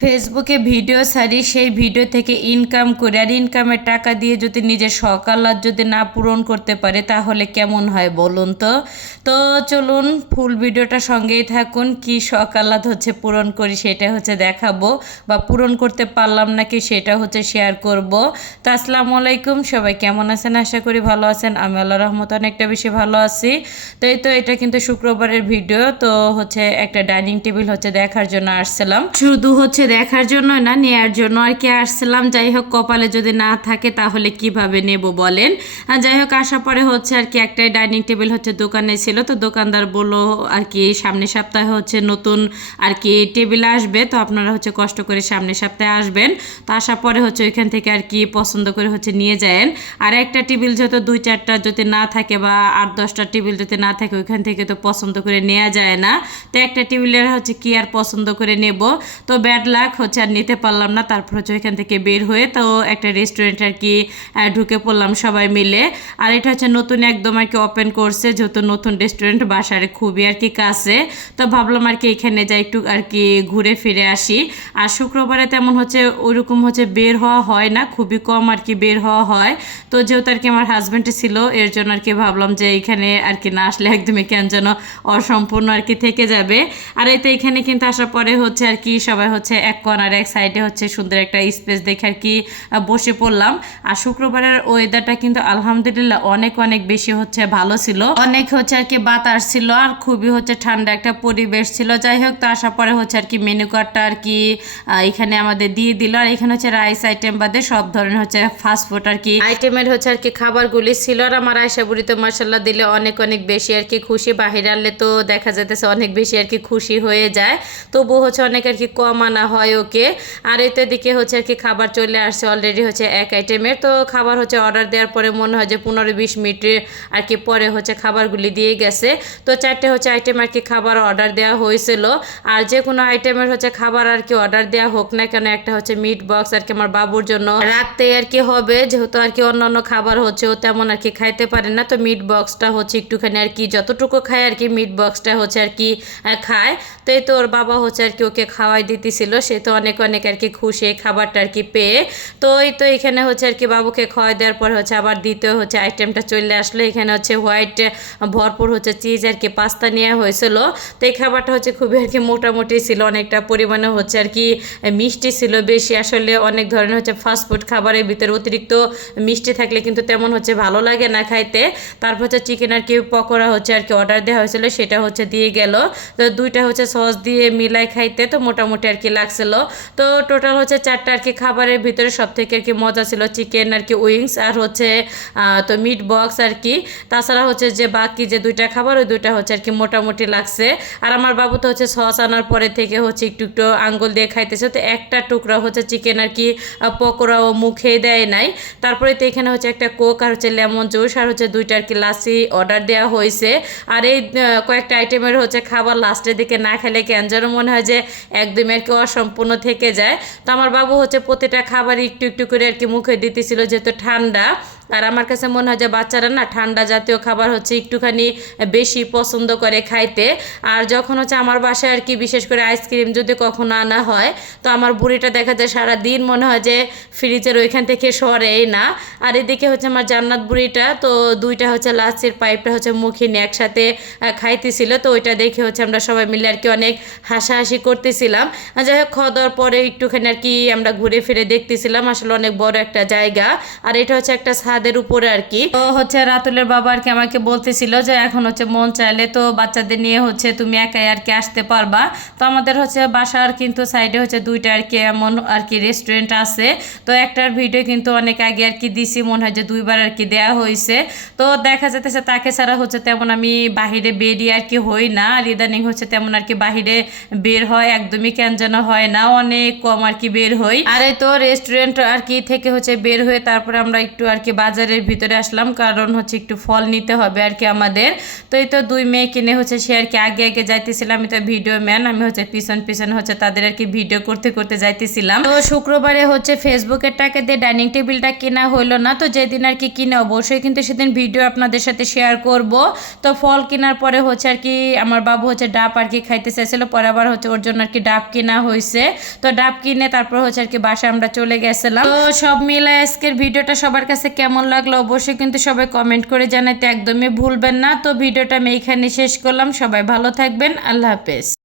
ফেসবুকে ভিডিও ছাড়ি, সেই ভিডিও থেকে ইনকাম করে, আর ইনকামের টাকা দিয়ে যদি নিজের সকালাত যদি না পূরণ করতে পারে, তাহলে কেমন হয় বলুন তো? তো চলুন, ফুল ভিডিওটা সঙ্গেই থাকুন, কি সকালাত হচ্ছে পূরণ করি সেটা হচ্ছে দেখাবো, বা পূরণ করতে পারলাম নাকি সেটা হচ্ছে শেয়ার করব। তো আসসালামু আলাইকুম, সবাই কেমন আছেন? আশা করি ভালো আছেন, আমি আল্লাহ রহমত অনেকটা বেশি ভালো আছি। তো এই তো, এটা কিন্তু শুক্রবারের ভিডিও, তো হচ্ছে একটা ডাইনিং টেবিল হচ্ছে দেখার জন্য আসছিলাম। শুধু হচ্ছে দেখার জন্য না, নেয়ার জন্য আর কি আসছিলাম। যাই হোক, কপালে যদি না থাকে তাহলে কীভাবে নেব বলেন? আর যাই হোক, আসার পরে হচ্ছে আর কি একটা ডাইনিং টেবিল হচ্ছে দোকানে ছিল। তো দোকানদার বলল আর কি, সামনের সপ্তাহে হচ্ছে নতুন আর কি টেবিল আসবে। তো আপনারা হচ্ছে কষ্ট করে সামনের সপ্তাহে আসবেন। তো আসার পরে হচ্ছে ওইখান থেকে আর কি পছন্দ করে হচ্ছে নিয়ে যায়েন। আর একটা টেবিল যত দুই চারটা যদি না থাকে বা আট দশটা টেবিল যদি না থাকে, ওইখান থেকে তো পছন্দ করে নেওয়া যায় না। তো একটা টেবিলের হচ্ছে কি আর পছন্দ করে নেব? তো ব্যাড লাক হচ্ছে আর নিতে পারলাম না তারপর হচ্ছে ওইখান থেকে বের হয়ে তো একটা রেস্টুরেন্ট আর কি ঢুকে পড়লাম সবাই মিলে আর এটা হচ্ছে নতুন একদম আর কি ওপেন করছে যেহেতু নতুন রেস্টুরেন্ট বাসার খুবই আর কি কাছে তো ভাবলাম আর কি এখানে যাই একটু আর কি ঘুরে ফিরে আসি আর শুক্রবারে তেমন হচ্ছে ওইরকম হচ্ছে বের হওয়া হয় না খুবই কম আর কি বের হওয়া হয় তো যেহেতু আর কি আমার হাজব্যান্ড ছিল এর জন্য আর কি ভাবলাম যে এখানে আর কি না আসলে একদমই কেন যেন অসম্পূর্ণ আর কি থেকে যাবে আর এই তো এখানে কিন্তু আসার পরে হচ্ছে আর কি সবাই হচ্ছে এক কর্নার এক সাইডে হচ্ছে সুন্দর একটা স্পেস দেখে আর কি বসে পড়লাম। আর শুক্রবারের ওয়েদারটা কিন্তু আলহামদুলিল্লাহ অনেক অনেক বেশি হচ্ছে ভালো ছিল। অনেক হচ্ছে আর কি বাতাস ছিল আর খুবই হচ্ছে ঠান্ডা একটা পরিবেশ ছিল। যাই হোক, তো আসার পরে হচ্ছে আর কি মেনু কার্ডটা আর কি এখানে আমাদের দিয়ে দিল। আর এখানে হচ্ছে রাইস আইটেম বাদে সব ধরনের হচ্ছে ফাস্টফুড আর কি আইটেমের হচ্ছে আর কি খাবারগুলি ছিল। আর আমার আয়সা বুড়ি তো মশলা দিলে অনেক অনেক বেশি আর কি খুশি। বাহিরে আনলে তো দেখা যেতেছে অনেক বেশি আর কি খুশি হয়ে যায়। তবু হচ্ছে অনেক আর কি কম আনা হয়। ওকে আর এতে দিকে হচ্ছে আর কি খাবার চলে আসছে অলরেডি হচ্ছে এক আইটেমের তো খাবার হচ্ছে অর্ডার দেওয়ার পরে মনে হয় যে পনেরো বিশ মিনিটে আর কি পরে হচ্ছে খাবারগুলি দিয়ে গেছে তো চারটে হচ্ছে আইটেম আর কি খাবার অর্ডার দেওয়া হয়েছিল আর যে কোনো আইটেমের হচ্ছে খাবার আর কি অর্ডার দেওয়া হোক না কেন একটা হচ্ছে মিট বক্স আর কি আমার বাবুর জন্য রাখতে আর কি হবে যেহেতু আর কি অন্য অন্য খাবার হচ্ছে ও তেমন আর কি খাইতে পারে না তো মিট বক্সটা হচ্ছে একটুখানি আর কি যতটুকু খায় আর কি মিট বক্সটা হচ্ছে আর কি খায় তো এই তো ওর বাবা হচ্ছে আর কি ওকে খাওয়াই দিতেছিল সে তো অনেক অনেক আর কি খুশি, খাবারটা আর কি পেয়ে। তো এই তো এখানে হচ্ছে আর কি বাবুকে খাওয়াই দেওয়ার পর হচ্ছে আবার দ্বিতীয় হচ্ছে আইটেমটা চলে আসলো। এখানে হচ্ছে হোয়াইট ভরপুর হচ্ছে চিজ আর কি পাস্তা নেওয়া হয়েছিল। তো এই খাবারটা হচ্ছে খুবই আর কি মোটামুটি ছিল, অনেকটা পরিমাণে হচ্ছে আর কি মিষ্টি ছিল। বেশি আসলে অনেক ধরনের হচ্ছে ফাস্টফুড খাবারের ভিতরে অতিরিক্ত মিষ্টি থাকলে কিন্তু তেমন হচ্ছে ভালো লাগে না খাইতে। তারপর হচ্ছে চিকেন আর কি পকোড়া হচ্ছে আর কি অর্ডার দেওয়া হয়েছিল, সেটা হচ্ছে দিয়ে গেল। তো দুইটা হচ্ছে সস দিয়ে মিলাই খাইতে তো মোটামুটি আর কি লাগছিল তো টোটাল হচ্ছে চারটা আর কি খাবারের ভিতরে সব থেকে আর কি মজা ছিল চিকেন আর কি উইংস আর হচ্ছে তো মিট বক্স আর কি। তাছাড়া হচ্ছে যে বাকি যে দুইটা খাবার, ওই দুইটা হচ্ছে আর কি মোটামুটি লাগছে। আর আমার বাবু তো হচ্ছে সস আনার পরে থেকে হচ্ছে একটু একটু আঙ্গুল দিয়ে খাইতেছে। তো একটা টুকরা হচ্ছে চিকেন আর কি পকোড়া ও মুখে দেয় নাই। তারপরে তো এখানে হচ্ছে একটা কোক আর হচ্ছে লেমন জুস আর হচ্ছে দুইটা আর কি লাসি অর্ডার দেওয়া হয়েছে আর এই কয়েকটা আইটেমের হচ্ছে খাবার লাস্টের দিকে না খেলে যেন মনে হয় যে একদমই আর কি অসম্পূর্ণ থেকে যায়। তো আমার বাবু হচ্ছে প্রতিটা খাবার একটু একটু করে আর কি মুখে দিতেছিল, যেহেতু ঠান্ডা। আর আমার কাছে মনে হয় যে বাচ্চারা না ঠান্ডা জাতীয় খাবার হচ্ছে একটুখানি বেশি পছন্দ করে খাইতে। আর যখন হচ্ছে আমার বাসায় আর কি বিশেষ করে আইসক্রিম যদি কখনো আনা হয়, তো আমার বুড়িটা দেখা যায় সারা দিন মনে হয় যে ফ্রিজের ওইখান থেকে সরেই না। আর এদিকে হচ্ছে আমার জান্নাত বুড়িটা, তো দুইটা হচ্ছে লাচ্ছির পাইপটা হচ্ছে মুখে নিয়ে একসাথে খাইতেছিল। তো ওইটা দেখে হচ্ছে আমরা সবাই মিলে আর কি অনেক হাসাহাসি করতেছিলাম। যাই হোক, খাওয়া দাওয়ার পরে একটুখানি আর কি আমরা ঘুরে ফিরে দেখতেছিলাম। আসলে অনেক বড় একটা জায়গা। আর এটা হচ্ছে একটা ছাদের উপরে আর কি তো হচ্ছে রাতুলের বাবা আর কি আমাকে বলতেছিল যে এখন হচ্ছে মন চাইলে তো বাচ্চাদের নিয়ে হচ্ছে তুমি একাই আর কি আসতে পারবা তো আমাদের হচ্ছে বাসার কিন্তু সাইডে হচ্ছে দুইটা আর কি এমন আর কি রেস্টুরেন্ট আছে তো একটার ভিডিও কিন্তু অনেক আগে আর কি দিছি মনে হয় যে দুইবার আর কি দেয়া হয়েছে তো দেখা যেতেছে তাকে ছাড়া হচ্ছে তেমন আমি বাহিরে বেরিয়ে আর কি হই না আর ইদানিং হচ্ছে তেমন আর কি বাহিরে বের হয় একদমই কেন যেন হয় না অনেক কম আর কি বের হই আর এই তো রেস্টুরেন্ট আর কি থেকে হচ্ছে বের হয়ে তারপরে আমরা একটু আর কি বাজারের ভিতরে আসলাম, কারণ হচ্ছে একটু ফল নিতে হবে আর কি আমাদের। তো এই তো দুই মেয়ে কিনে হচ্ছে সে আর কি আগে আগে যাইতেছিলাম আমি তো ভিডিও ম্যান আমি হচ্ছে পিছন পিছন হচ্ছে তাদের আর কি ভিডিও করতে করতে যাইতেছিলাম। তো শুক্রবারে হচ্ছে ফেসবুকের টাকা দিয়ে ডাইনিং টেবিলটা কেনা হইল না, তো যেদিন আর কি কিনে অবশ্যই কিন্তু সেদিন ভিডিও আপনাদের সাথে শেয়ার করব। তো ফল কেনার পরে হচ্ছে আর কি আমার বাবু হচ্ছে ডাব আর কি খাইতে চাইছিল, পরে আবার হচ্ছে ওর জন্য আর কি ডাব কেনা হয়েছে তো ডাব কিনে তারপর হচ্ছে আর কি বাসায় আমরা চলে গেছিলাম। তো সব মিলে আজকের ভিডিওটা সবার কাছে কেমন লাগল অবশ্যই কিন্তু সবাই কমেন্ট করে জানাতে একদমই ভুলবেন না। তো ভিডিওটা আমি এখানে শেষ করলাম। সবাই ভালো থাকবেন। আল্লাহ হাফেজ।